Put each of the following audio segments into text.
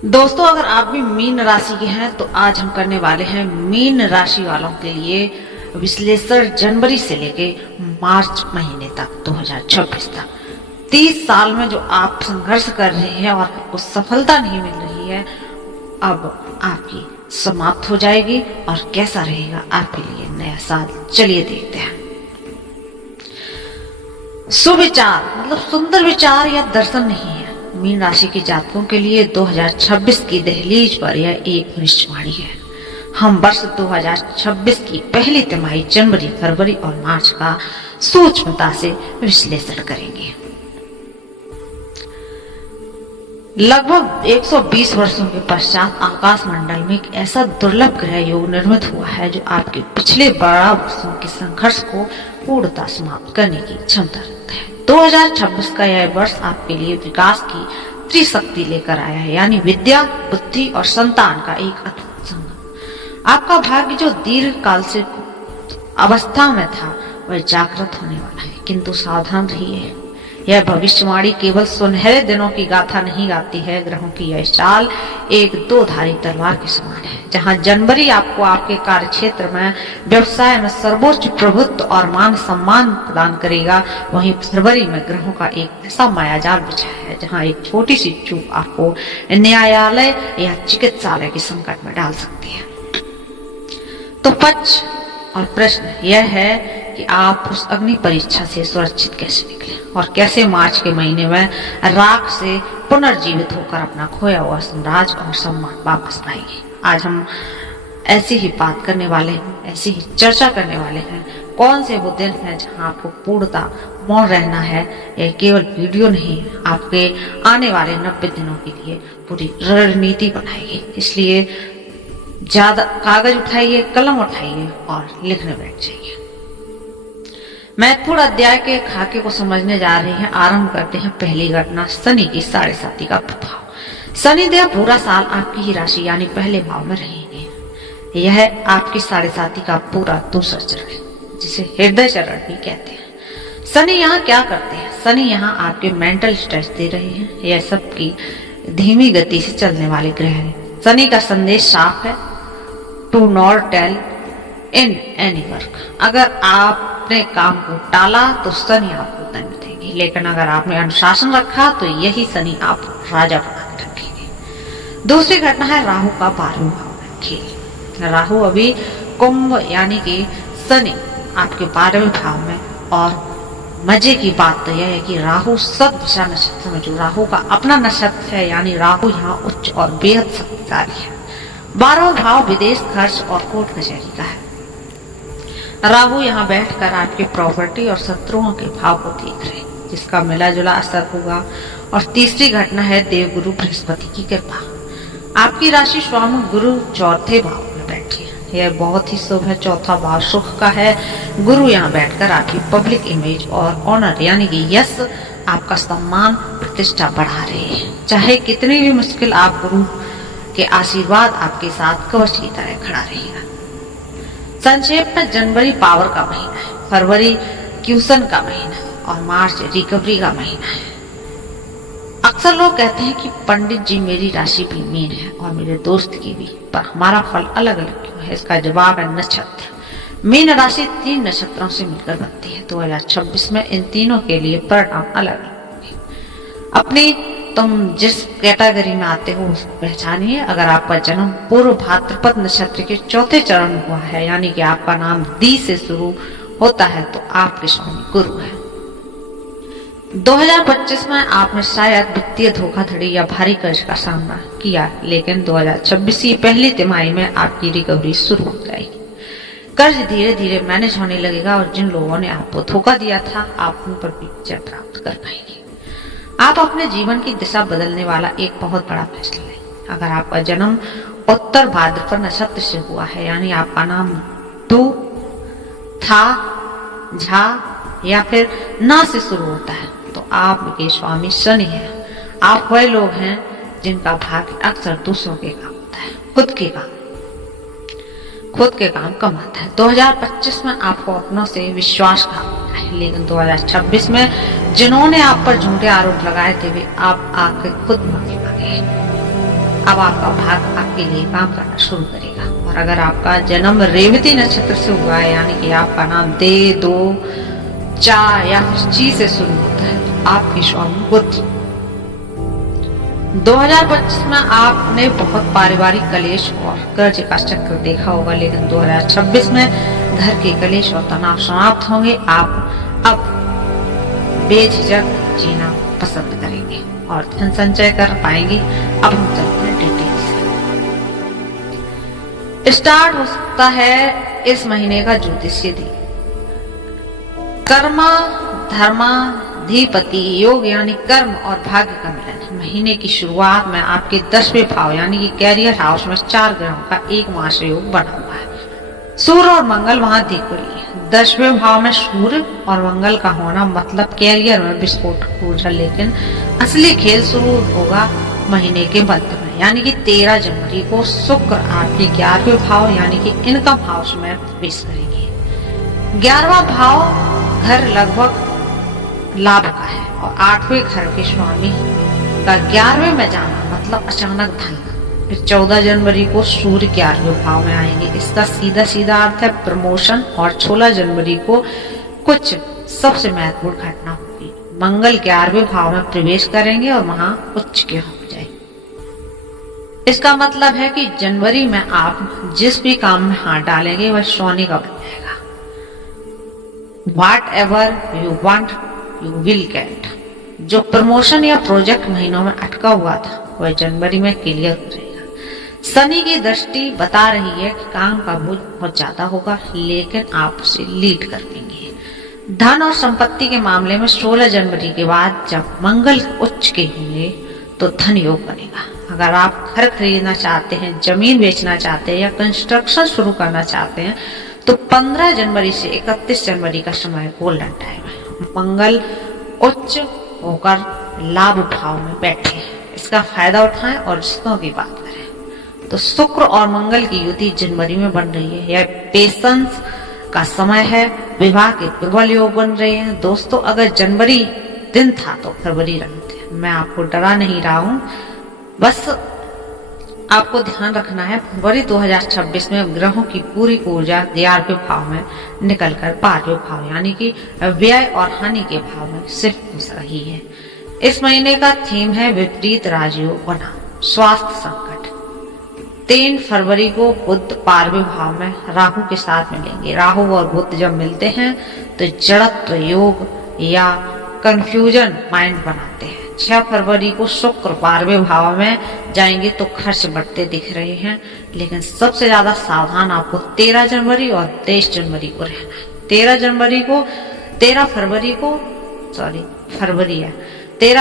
दोस्तों, अगर आप भी मीन राशि के हैं तो आज हम करने वाले हैं मीन राशि वालों के लिए विश्लेषण जनवरी से लेके मार्च महीने तक 2026 तक। 30 साल में जो आप संघर्ष कर रहे हैं और आपको सफलता नहीं मिल रही है, अब आपकी समाप्त हो जाएगी। और कैसा रहेगा आपके लिए नया साल, चलिए देखते हैं। सुविचार मतलब सुंदर विचार या दर्शन नहीं है। मीन राशि के जातकों के लिए 2026 की दहलीज पर यह एक भविष्यवाणी है। हम वर्ष 2026 की पहली तिमाही जनवरी, फरवरी और मार्च का सूक्ष्मता से विश्लेषण करेंगे। लगभग 120 वर्षों के पश्चात आकाश मंडल में एक ऐसा दुर्लभ ग्रह योग निर्मित हुआ है जो आपके पिछले 12 वर्षों के संघर्ष को पूर्णतः समाप्त करने की क्षमता रखता है। 2026 का यह वर्ष आपके लिए विकास की त्रिशक्ति लेकर आया है, यानी विद्या, बुद्धि और संतान का एक अद्भुत संगम। आपका भाग्य जो दीर्घ काल से अवस्था में था वह जागृत होने वाला है, किंतु सावधान रहिए। यह भविष्यवाणी केवल सुनहरे दिनों की गाथा नहीं गाती है। ग्रहों की यह चाल एक दो धारी तलवार के समान है। जहां जनवरी आपको आपके कार्य क्षेत्र में, व्यवसाय में सर्वोच्च प्रभुत्व और मान सम्मान प्रदान करेगा, वहीं फरवरी में ग्रहों का एक ऐसा मायाजाल बिछा है जहां एक छोटी सी चूक आपको न्यायालय या चिकित्सालय के संकट में डाल सकती है। तो पक्ष और प्रश्न यह है कि आप उस अग्नि परीक्षा से सुरक्षित कैसे निकले और कैसे मार्च के महीने में राख से पुनर्जीवित होकर अपना खोया हुआ साम्राज्य और सम्मान वापस पाएंगे। आज हम ऐसी ही बात करने वाले हैं, ऐसी ही चर्चा करने वाले हैं। कौन से वो दिन हैं जहां आपको पूर्णतः मौन रहना है। यह केवल वीडियो नहीं, आपके आने वाले 90 दिनों के लिए पूरी रणनीति बनाएगी। इसलिए ज्यादा कागज उठाइए, कलम उठाइए और लिखने बैठ जाइए। महत्वपूर्ण अध्याय के खाके को समझने जा रहे हैं। आरंभ करते हैं पहली घटना, शनि की 7.5 का प्रभाव। शनिदेव पूरा साल आपकी ही राशि यानी पहले भाव में रहेंगे। यह आपकी 7.5 का पूरा दूसरा चरण है, जिसे हृदय चरण भी कहते हैं। शनि यहाँ क्या करते हैं? शनि यहाँ आपके मेंटल स्ट्रेस दे रहे हैं। यह सबकी धीमी गति से चलने वाले ग्रह है। शनि का संदेश साफ है, to not tell in any work. अगर आपने काम को टाला तो शनि आपको दंड देंगे, लेकिन अगर आपने अनुशासन रखा तो यही शनि आप राजा बना के रखेंगे। दूसरी घटना है राहु का 12वें भाव में खेल। राहु अभी कुंभ यानी कि शनि आपके 12वें भाव में। और मजे की बात तो यह है कि राहु सब दिशा नक्षत्र में, जो राहु का अपना नक्षत्र है, यानी राहु यहाँ उच्च और बेहद शक्तिशाली है। 12वां भाव विदेश खर्च और कोर्ट कचहरी का है। राहु यहाँ बैठकर आपके प्रॉपर्टी और शत्रुओं के भाव को देख रहे हैं, जिसका मिला जुला असर होगा। और तीसरी घटना है देवगुरु बृहस्पति की कृपा। आपकी राशि स्वामी गुरु 4थे भाव में बैठे हैं। यह बहुत ही शुभ है। 4था भाव सुख का है। गुरु यहाँ बैठकर आपकी पब्लिक इमेज और ऑनर यानी कि यश, आपका सम्मान, प्रतिष्ठा बढ़ा रहे हैं। चाहे कितनी भी मुश्किल, आप गुरु के आशीर्वाद आपके साथ कवच की तरह खड़ा रहेगा। संक्षेप में जनवरी पावर का महीना है, फरवरी क्यूशन का महीना और मार्च रिकवरी का महीना है। अक्सर लोग कहते हैं कि पंडित जी मेरी राशि भी मीन है और मेरे दोस्त की भी, पर हमारा फल अलग अलग क्यों है? इसका जवाब है नक्षत्र। मीन राशि 3 नक्षत्रों से मिलकर बनती है। 2026 में इन तीनों के लिए परिणाम अलग अलग होंगे। अपनी तुम जिस कैटेगरी में आते हो उसको पहचानिए। अगर आपका जन्म पूर्व भाद्रपद नक्षत्र के 4थे चरण में हुआ है, यानी कि आपका नाम दी से शुरू होता है, तो आपके स्वामी गुरु है। 2025 में आपने शायद वित्तीय धोखाधड़ी या भारी कर्ज का सामना किया, लेकिन 2026 की पहली तिमाही में आपकी रिकवरी शुरू हो जाएगी। कर्ज धीरे धीरे मैनेज होने लगेगा और जिन लोगों ने आपको धोखा दिया था, आप उन पर भी विजय प्राप्त कर पाएंगे। आप अपने जीवन की दिशा बदलने वाला एक बहुत बड़ा फैसला लें। अगर आपका जन्म उत्तर भाद्रपद नक्षत्र से हुआ है, यानी आपका नाम दू, था, झा या फिर ना से शुरू होता है, तो आपके स्वामी शनि हैं। आप वह लोग हैं जिनका भाग्य अक्सर दूसरों के काम होता है, खुद के काम कम आता है। 2025 में आपको अपनों से विश्वासघात होता है, लेकिन 2026 में जिन्होंने आप पर झूठे आरोप लगाए थे, वे आप आके खुद माफी मांगे। अब आपका भाग आपके लिए काम करना शुरू करेगा। और अगर आपका जन्म रेवती नक्षत्र से हुआ है, यानी कि आपका नाम दे, दो, चा या ची से शुरू होता है, तो आपकी स्वामी बुध। 2025 में आपने बहुत पारिवारिक कलेश और कर्ज का चक्र देखा होगा, लेकिन 2026 में घर के कलेश और तनाव समाप्त होंगे। आप अब बेझिझक जीना पसंद करेंगे और धन संचय कर पाएंगे। अब हम चलते हैं डिटेल से। स्टार्ट हो सकता है इस महीने का ज्योतिषीय दिन। कर्मा धर्मा अधिपति योग यानी कर्म और भाग्य का मिलन। महीने की शुरुआत में आपके 10वें भाव यानी कि कैरियर हाउस में 4 ग्रहों का एक मास योग बना हुआ है। सूर्य और मंगल वहां दिखोली है। 10वें भाव में सूर्य और मंगल का होना मतलब कैरियर में विस्फोटक ऊर्जा। लेकिन असली खेल शुरू होगा महीने के मध्य में, यानी कि 13 जनवरी को शुक्र आपके 11वें भाव यानी कि इनकम हाउस में प्रवेश करेंगे। 11वां भाव घर लगभग लाभ का है और 8वें घर के स्वामी का 11वें में जाना मतलब अचानक धन। फिर 14 जनवरी को सूर्य 11वें भाव में आएंगे। इसका सीधा सीधा अर्थ है प्रमोशन। और 16 जनवरी को कुछ सबसे महत्वपूर्ण घटना होगी। मंगल 11वें भाव में प्रवेश करेंगे और वहां उच्च के हो जाएंगे। इसका मतलब है कि जनवरी में आप जिस भी काम में हाथ डालेंगे वह सोने का बन जाएगा। Whatever you want, you will get। जो प्रमोशन या प्रोजेक्ट महीनों में अटका हुआ था वह जनवरी में क्लियर हो जाएगा। शनि की दृष्टि बता रही है कि काम का बोझ बहुत ज्यादा होगा, लेकिन आप उसे लीड कर लेंगे। धन और संपत्ति के मामले में 16 जनवरी के बाद जब मंगल उच्च के होंगे तो धन योग बनेगा। अगर आप घर खरीदना चाहते हैं, जमीन बेचना चाहते हैं या कंस्ट्रक्शन शुरू करना चाहते हैं तो 15 जनवरी से 31 जनवरी का समय गोल्डन टाइम है। मंगल उच्च होकर लाभ भाव में बैठे हैं, इसका फायदा उठाएं। और रिश्तों की बात करें तो शुक्र और मंगल की युति जनवरी में बन रही है। यह पेशेंस का समय है। विवाह के प्रबल योग बन रहे हैं। दोस्तों, अगर जनवरी दिन था तो फरवरी रंग थे। मैं आपको डरा नहीं रहा हूं, बस आपको ध्यान रखना है। फरवरी 2026 में ग्रहों की पूरी ऊर्जा 11वें भाव में निकलकर 12वें भाव यानी कि व्यय और हानि के भाव में सिर्फ घुस रही है। इस महीने का थीम है विपरीत राजयोग बना स्वास्थ्य संकट। 3 फरवरी को बुध 12वें भाव में राहु के साथ मिलेंगे। राहु और बुध जब मिलते हैं तो जड़त्व योग या कंफ्यूजन माइंड बनाते हैं। 6 फरवरी को शुक्र 12वें भाव में जाएंगे तो खर्च बढ़ते दिख रहे हैं, लेकिन सबसे ज्यादा सावधान आपको 13 जनवरी और 23 जनवरी को रहना है। 13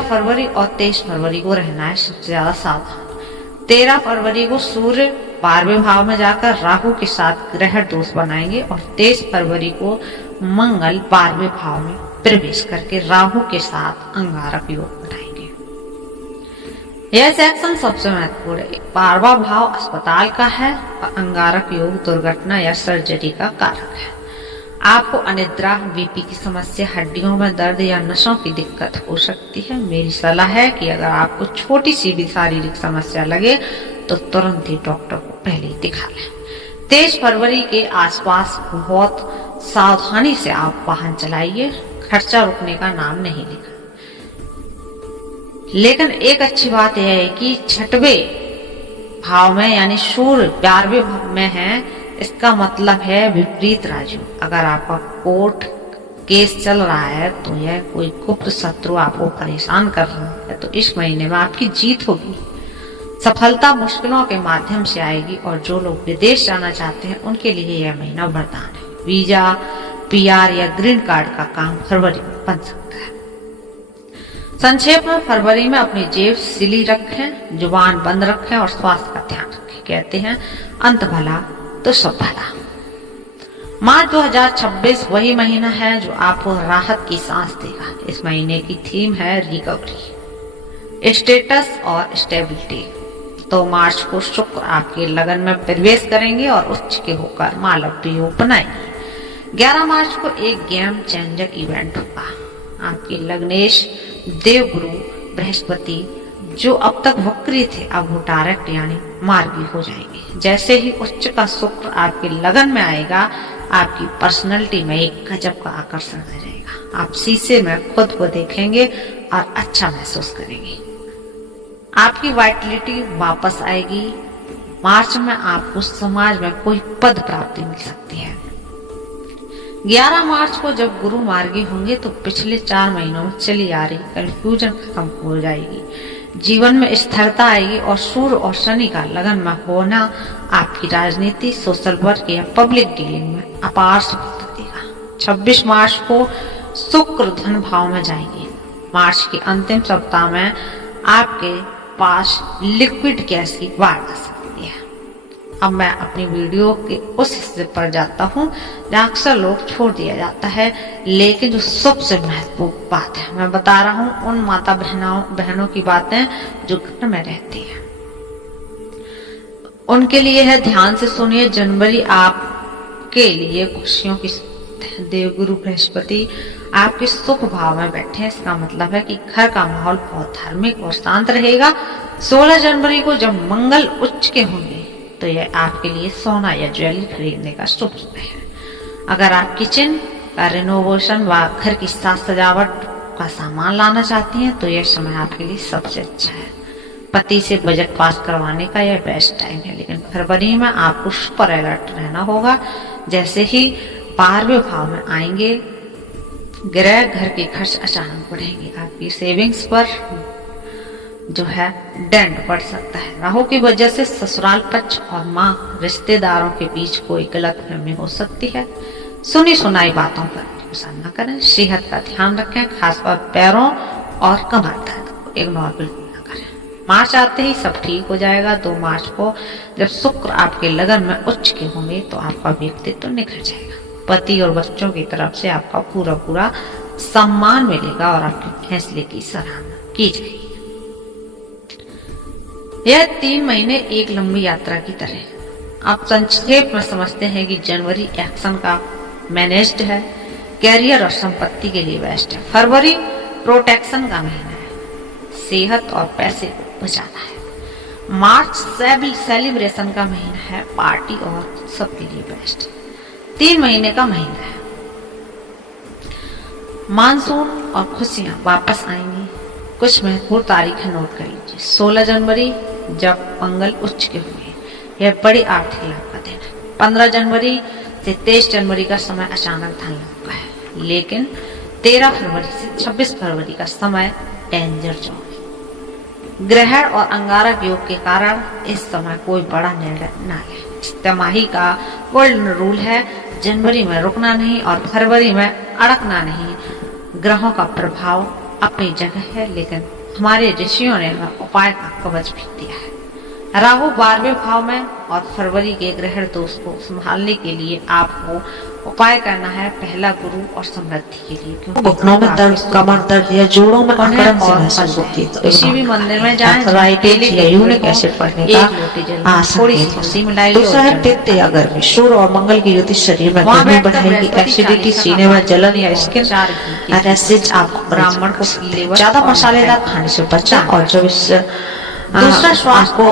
फरवरी और 23 फरवरी को रहना है सबसे ज्यादा सावधान। 13 फरवरी को सूर्य 12वें भाव में जाकर राहु के साथ ग्रह दोष बनाएंगे और 23 फरवरी को मंगल 12वें भाव में प्रवेश करके राहु के साथ अंगारक योग बनाएंगे। यह सेक्शन सबसे महत्वपूर्ण है। 12वां भाव अस्पताल का है और अंगारक योग दुर्घटना या सर्जरी का कारक है। आपको अनिद्रा, बीपी की समस्या, हड्डियों में दर्द या नसों की दिक्कत हो सकती है। मेरी सलाह है कि अगर आपको छोटी सी भी शारीरिक समस्या लगे तो तुरंत ही डॉक्टर को पहले ही दिखा लें। 23 फरवरी के आसपास बहुत सावधानी से आप वाहन चलाइए। खर्चा रुकने का नाम नहीं लेगा। लेकिन एक अच्छी बात यह है कि 6वें भाव में यानी सूर्य 12वें भाव में है, इसका मतलब है विपरीत राजयोग। अगर आपका कोर्ट केस चल रहा है तो यह कोई गुप्त शत्रु आपको परेशान कर रहा है तो इस महीने में आपकी जीत होगी। सफलता मुश्किलों के माध्यम से आएगी और जो लोग विदेश जाना चाहते हैं उनके लिए यह महीना वरदान है। वीजा, पीआर या ग्रीन कार्ड का काम फरवरी में बन सकता है। संक्षेप में फरवरी में अपनी जेब सिली रखें, जुबान बंद रखें और स्वास्थ्य का ध्यान रखें। कहते हैं अंत भला तो सब भला। मार्च 2026 वही महीना है जो आपको राहत की सांस देगा। इस महीने की थीम है रिकवरी, स्टेटस और स्टेबिलिटी। तो मार्च को शुक्र आपके लगन में प्रवेश करेंगे और उच्च के होकर मालव्य योग बनाएंगे। 11 मार्च को एक गेम चेंजर इवेंट होगा। आपके लग्नेश देवगुरु बृहस्पति जो अब तक वक्त वक्री थे अब वो डायरेक्ट यानी मार्गी हो जाएंगे। जैसे ही उच्च का शुक्र आपके लगन में आएगा, आपकी पर्सनैलिटी में एक गजब का आकर्षण आ जाएगा। आप शीशे में खुद को देखेंगे और अच्छा महसूस करेंगे। आपकी वाइटलिटी वापस आएगी। मार्च में आपको समाज में कोई पद प्राप्ति मिल सकती है। 11 मार्च को जब गुरु मार्गी होंगे तो पिछले 4 महीनों में चली आ रही कंफ्यूजन खत्म हो जाएगी। जीवन में स्थिरता आएगी और सूर्य और शनि का लगन में होना आपकी राजनीति, सोशल वर्क या पब्लिक डीलिंग में अपार सफलता देगा। 26 मार्च को शुक्र धन भाव में जाएंगे। मार्च के अंतिम सप्ताह में आपके पास लिक्विड गैस की बाढ़ आ सकती है। अब मैं अपनी वीडियो के उस हिस्से पर जाता हूँ जहाँ अक्सर लोग छोड़ दिया जाता है, लेकिन जो सबसे महत्वपूर्ण बात है मैं बता रहा हूँ उन माता बहनों की बातें जो घर में रहती है, उनके लिए है। ध्यान से सुनिए। जनवरी आपके लिए खुशियों की देवगुरु बृहस्पति आपके सुख भाव में बैठे। इसका मतलब है कि घर का माहौल बहुत धार्मिक और शांत रहेगा। 16 जनवरी को जब मंगल उच्च के होंगे तो यह आपके लिए सोना या ज्वेलरी खरीदने का शुभ समय है। अगर आप किचन का रिनोवेशन व घर की साज सजावट का सामान लाना चाहती हैं तो यह समय आपके लिए सबसे अच्छा है। पति से बजट पास करवाने का यह बेस्ट टाइम है, लेकिन फरवरी में आपको सुपर अलर्ट रहना होगा। जैसे ही 12वें भाव में आएंगे ग्रह, घर के खर्च अचानक बढ़ेंगे। आपकी सेविंग्स पर जो है डेंट पड़ सकता है। राहु की वजह से ससुराल पक्ष और माँ रिश्तेदारों के बीच कोई गलतफहमी हो सकती है। सुनी सुनाई बातों पर गुस्सा न करें। सेहत का ध्यान रखें, खासकर पैरों और कमर दर्द को इग्नोर बिल्कुल न करें। मार्च आते ही सब ठीक हो जाएगा। 2 मार्च को जब शुक्र आपके लगन में उच्च के होंगे तो आपका व्यक्तित्व निखर जाएगा। पति और बच्चों की तरफ से आपका पूरा सम्मान मिलेगा और आपके फैसले की सराहना की जाएगी। यह 3 महीने एक लंबी यात्रा की तरह। आप संक्षेप में समझते हैं कि जनवरी एक्शन का मैनेज्ड है, कैरियर और संपत्ति के लिए बेस्ट है। फरवरी प्रोटेक्शन का महीना है, सेहत और पैसे को बचाना है। मार्च सेलिब्रेशन का महीना है, पार्टी और सबके लिए बेस्ट है। 3 महीने का महीना है। मानसून और खुशियां वापस आएंगी। कुछ महत्वपूर्ण तारीखें नोट कर लीजिए। 16 जनवरी जब मंगल उच्च के हुए, यह बड़ी आर्थिक लाभ का दिन है। 15 जनवरी से 23 जनवरी का समय अचानक धन लाभ का है, लेकिन 13 फरवरी से 26 फरवरी का समय डेंजर जोन है। ग्रहण और अंगारक योग के कारण इस समय कोई बड़ा निर्णय न ले। इस तिमाही का गोल्डन रूल है, जनवरी में रुकना नहीं और फरवरी में अड़कना नहीं। ग्रहों का प्रभाव अपनी जगह है, लेकिन हमारे ऋषियों ने हमें उपाय का कवच भी दिया है। राहु 12वें भाव में और फरवरी के ग्रहण दोष को संभालने के लिए आपको उपाय करना है। पहला गुरु और समृद्धि के लिए, क्योंकि घुटनों में दर्द, कमर दर्द या जोड़ों में अकड़न से महसूस होती है तो किसी भी मंदिर में जाएं, आर्थराइटिस या यूरिक एसिड बढ़ने का थोड़ी सी तुलसी मिलाइए। दूसरा है पित्त या गर्मी। सूर्य और मंगल की युति शरीर में गर्मी बढ़ाएगी। एसिडिटी, सीने में जलन या स्किन एलर्जीज आपको ब्राह्मण को ज्यादा मसालेदार खाने से बचना। और जब इस दूसरा श्वास को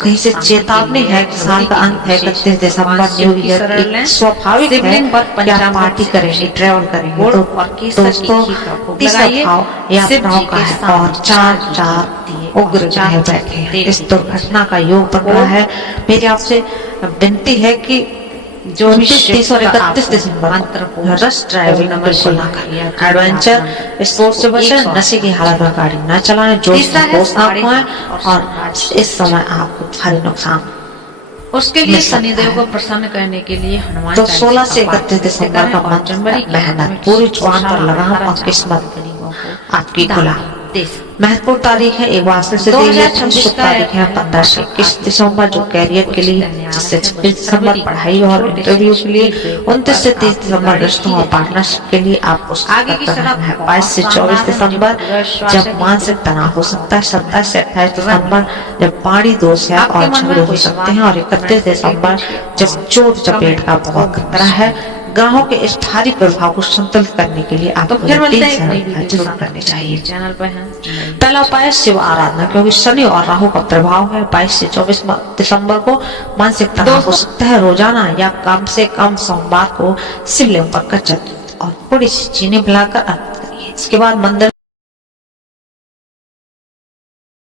कहीं से चेतावनी है कि साल का अंत है, 31 दिसंबर न्यू ईयर, एक स्वाभाविक है कि आप पार्टी करेंगे, ट्रैवल करेंगे। तो दोस्तों तीसरा भाव यात्राओं का है और 4 उग्र ग्रह बैठे हैं। इस दुर्घटना का योग बन रहा है। मेरी आपसे विनती है कि जो 30 और 31 दिसंबर रश ड्राइविंग बिल्कुल ना करें। एडवेंचर स्पोर्ट्स से बचें, नशे की हालत में गाड़ी न चलाएं, जोश में होश ना खोएं और इस समय आपको भारी नुकसान। उसके लिए शनिदेव को प्रसन्न करने के लिए हनुमान तो 16 से 31 दिसंबर का मंथ मेहनत, पूरी जुबान पर लगाम और किस्मत आपकी गुलाम। महत्वपूर्ण तारीख है एक बार से 26 तारीख है 15 से 21 दिसंबर जो कैरियर के लिए, जिससे 26 दिसंबर पढ़ाई और इंटरव्यू के लिए, 29 से 30 दिसंबर रिश्तों और पार्टनरशिप के लिए आपको करना है। 22 से 24 दिसंबर जब मानसिक तनाव हो सकता है। 27 से 28 दिसंबर जब पानी दोष है और झगड़े हो सकते हैं और 31 दिसंबर जब चोट चपेट का बहुत खतरा है। ग्रहों के इस भारी प्रभाव को संतुलित करने के लिए आपको फिर मिलते हैं 3 नई सरल वीडियो जरूर करने चाहिए। चैनल पर है। पहला उपाय शिव आराधना, क्योंकि शनि और राहु का प्रभाव है। 22 से 24 दिसंबर को मानसिक तनाव हो सकता है। रोजाना या कम से कम सोमवार को शिवलिंग पर कच्चा और थोड़ी सी चीनी मिलाकर अर्पित करिए। इसके बाद मंदिर